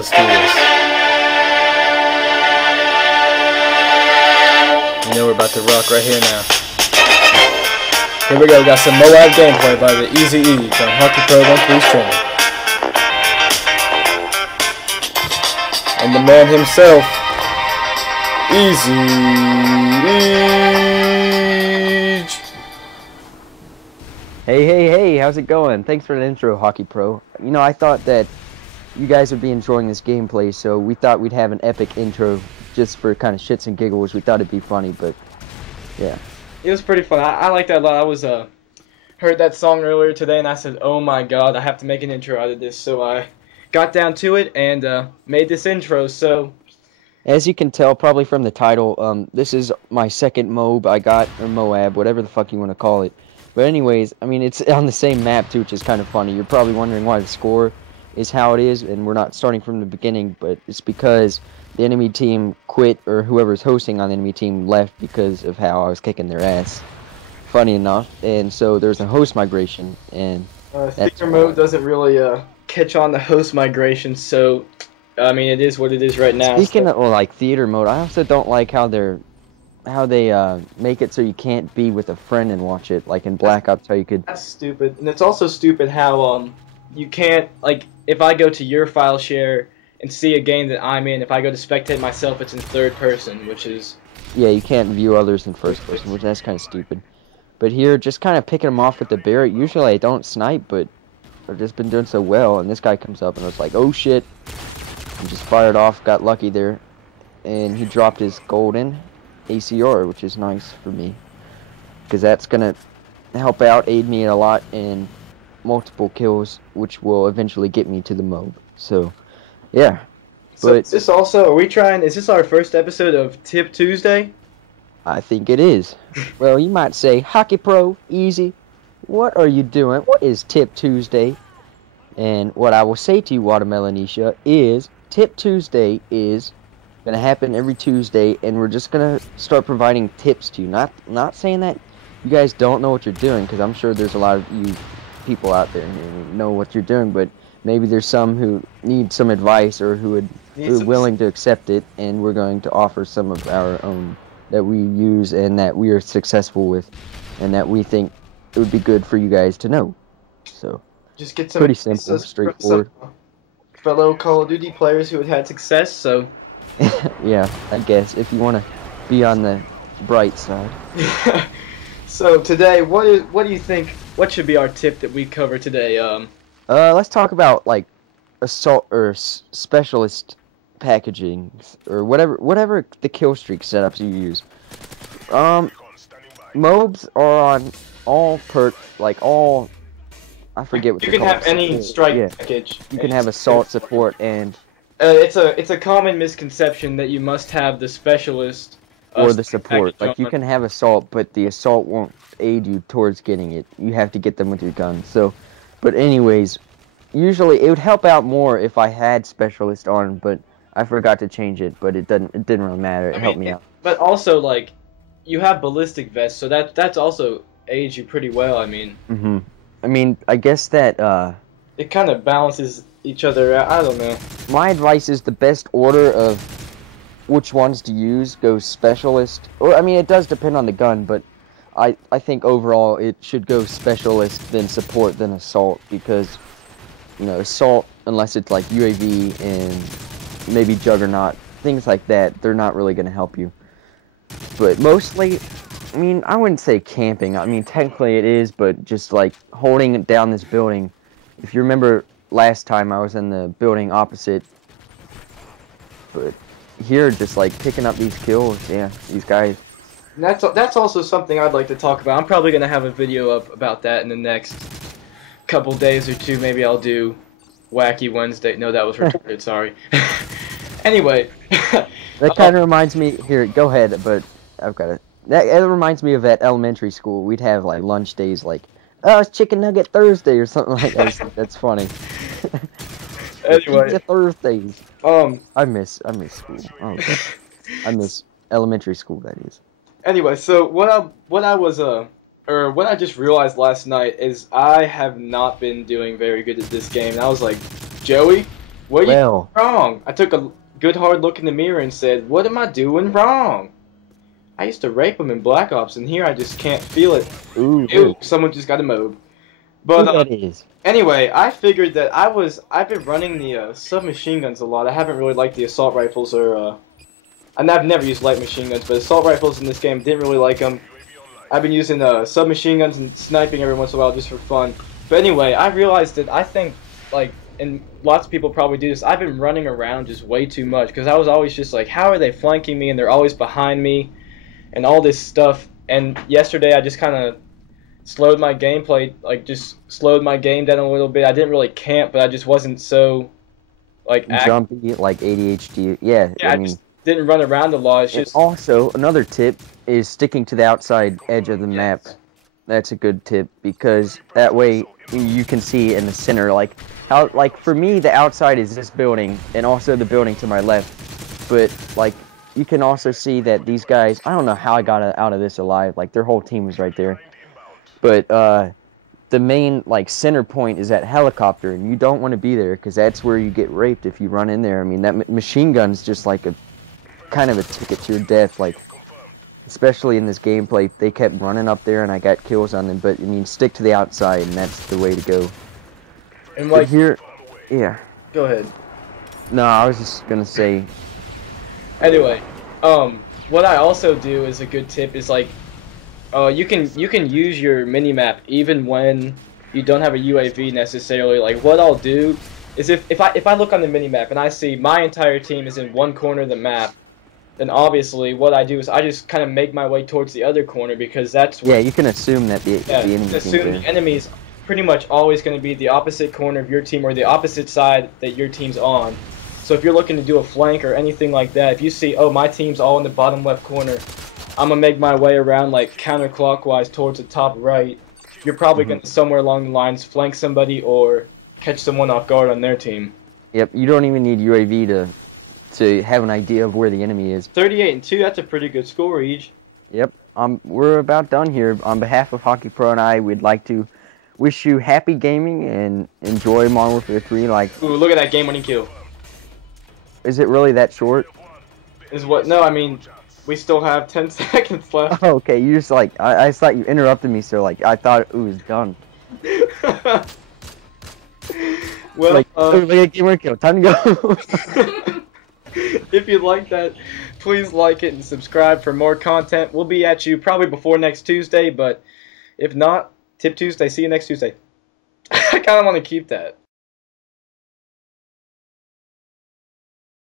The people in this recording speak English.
Let's do this. You know we're about to rock right here now. Here we go, we got some M.O.A.B gameplay by TheEazyEej on Hockey Pro 1-3's channel. And the man himself, TheEazyEej. Hey, how's it going? Thanks for the intro, Hockey Pro. You know, I thought that you guys would be enjoying this gameplay, so we thought we'd have an epic intro just for kind of shits and giggles. We thought it'd be funny, but yeah. It was pretty fun. I liked that a lot. I was heard that song earlier today, and I said, "Oh my God, I have to make an intro out of this." So I got down to it and made this intro. So, as you can tell, probably from the title, this is my second M.O.A.B I got, or M.O.A.B, whatever the fuck you want to call it. But anyways, I mean, it's on the same map too, which is kind of funny. You're probably wondering why the score is how it is, and we're not starting from the beginning, but it's because the enemy team quit, or whoever's hosting on the enemy team left because of how I was kicking their ass. Funny enough, and so there's a host migration, and theater mode doesn't really catch on the host migration, so I mean, it is what it is right now. Speaking of like theater mode, I also don't like how they make it so you can't be with a friend and watch it, like in Black Ops, how you could. That's stupid, and it's also stupid how you can't, like, if I go to your file share and see a game that I'm in, if I go to spectate myself, it's in third person, which is... Yeah, you can't view others in first person, which that's kind of stupid. But here, just kind of picking them off with the Barrett. Usually I don't snipe, but I've just been doing so well, and this guy comes up and I was like, oh shit. And just fired off, got lucky there, and he dropped his golden ACR, which is nice for me, because that's going to help out, aid me a lot in multiple kills, which will eventually get me to the M.O.A.B. So, yeah. So is this also, is this our first episode of Tip Tuesday? I think it is. Well, you might say, Hockey Pro, easy. What are you doing? What is Tip Tuesday? And what I will say to you, Watermelonisha, is Tip Tuesday is going to happen every Tuesday, and we're just going to start providing tips to you. Not saying that you guys don't know what you're doing, because I'm sure there's a lot of you people out there who know what you're doing, but maybe there's some who need some advice, or who are willing to accept it, and we're going to offer some of our own that we use and that we are successful with, and that we think it would be good for you guys to know. So just get some pretty simple, straightforward. Some fellow Call of Duty players who had success. So yeah, I guess if you want to be on the bright side. So today, what do you think? What should be our tip that we cover today? Let's talk about like assault or specialist packaging, or whatever the kill streak setups you use. M.O.A.Bs are on all perks, like all. I forget what you can have any strike package. You can have assault, support, and. It's a common misconception that you must have the specialist or the support. Like you can have assault, but the assault won't aid you towards getting it. You have to get them with your gun. So, but anyways, usually it would help out more if I had specialist on, but I forgot to change it. But it didn't really matter. It helped me out. But also, like, you have ballistic vests, so that's also aids you pretty well. I mean. I mean, I guess that it kind of balances each other out. I don't know. My advice is the best order of which ones to use goes specialist. Or I mean, it does depend on the gun, but I think overall it should go specialist, then support, then assault, because you know, assault, unless it's like UAV and maybe Juggernaut, things like that, they're not really going to help you. But mostly, I mean, I wouldn't say camping. I mean, technically it is, but just like holding down this building. If you remember last time, I was in the building opposite, but here, just like picking up these kills, yeah, these guys. And that's also something I'd like to talk about. I'm probably gonna have a video up about that in the next couple days or two. Maybe I'll do Wacky Wednesday. No, that was retarded. Sorry. Anyway, that kind of reminds me. Here, go ahead. But I've got it. It reminds me of at elementary school. We'd have like lunch days, like, oh, it's Chicken Nugget Thursday or something like that. That's funny. Anyway, Pizza Thursdays. I miss school. Oh, God. I miss elementary school. That is. Anyway, so what I just realized last night is I have not been doing very good at this game. And I was like, Joey, What are you doing Well, wrong? I took a good hard look in the mirror and said, what am I doing wrong? I used to rape them in Black Ops, and here I just can't feel it. ooh, Ew, someone just got a MO.A.B. who But, that is? anyway, I figured that I've been running the submachine guns a lot. I haven't really liked the assault rifles and I've never used light machine guns, but assault rifles in this game, didn't really like them. I've been using submachine guns and sniping every once in a while just for fun. But anyway, I realized that I think, like, and lots of people probably do this, I've been running around just way too much, because I was always just like, how are they flanking me, and they're always behind me, and all this stuff. And yesterday I just kind of slowed my gameplay, like, just slowed my game down a little bit. I didn't really camp, but I just wasn't so, like, Jumpy, like ADHD. Yeah, yeah, I I mean, just didn't run around a lot. It's and just, also another tip is sticking to the outside edge of the map. yes. That's a good tip because that way you can see in the center, like how, like for me, the outside is this building and also the building to my left. But like you can also see that these guys, I don't know how I got out of this alive. Like their whole team was right there. But the main like center point is that helicopter, and you don't want to be there because that's where you get raped if you run in there. I mean, that machine gun's just like a kind of a ticket to your death. Like especially in this gameplay, they kept running up there, and I got kills on them. But I mean, stick to the outside, and that's the way to go. And But like, here, yeah. go ahead. No, I was just gonna say. Anyway, what I also do is a good tip is like, you can use your minimap even when you don't have a UAV necessarily. Like what I'll do is if I look on the minimap and I see my entire team is in one corner of the map, then obviously what I do is I just kind of make my way towards the other corner because that's where, Yeah, you can assume that the enemy assume the enemy's pretty much always going to be the opposite corner of your team or the opposite side that your team's on. So if you're looking to do a flank or anything like that, if you see, oh, my team's all in the bottom left corner, I'm going to make my way around like counterclockwise towards the top right. You're probably going to somewhere along the lines flank somebody or catch someone off guard on their team. Yep, you don't even need UAV to have an idea of where the enemy is. 38-2, that's a pretty good score, Eej. Yep, we're about done here. On behalf of Hockey Pro and I, we'd like to wish you happy gaming and enjoy Modern Warfare 3. Like, Ooh, look at that game-winning kill. is it really that short? Is what? No, I mean, we still have 10 seconds left. Oh, okay, you just like, I just thought you interrupted me, so like, I thought it was done. Well, like, look at gamer kill, time to go. if you like that, please like it and subscribe for more content. We'll be at you probably before next Tuesday, but if not, Tip Tuesday. See you next Tuesday. I kind of want to keep that.